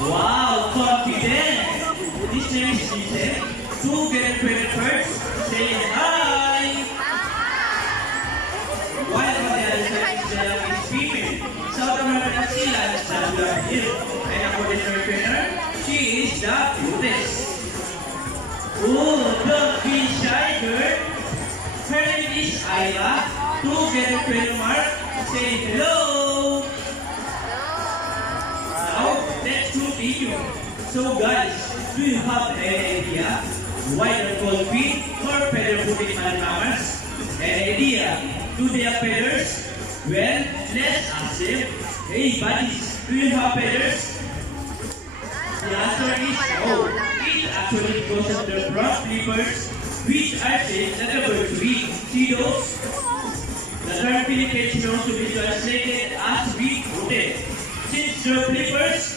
Wow, confident. This name is Lisa. Two get acquainted first. Say hi. While on the other side is female. South American sea lion is the black hill. And according to her trainer, she is the cutest. Oh, don't be shy, girl. Her name is Ayla. Two get acquainted mark. Say hello. Now, let's do video. So guys, do you have an idea why the dolphin or feather-footed mammals? An idea? Do they have feathers? Well, let's ask them. Hey buddies, do you have feathers? The answer is no. It's actually because of the front flippers, which are shaped like a bird's wing. See those? The term Philippines can also be translated as wing-footed. Since the flippers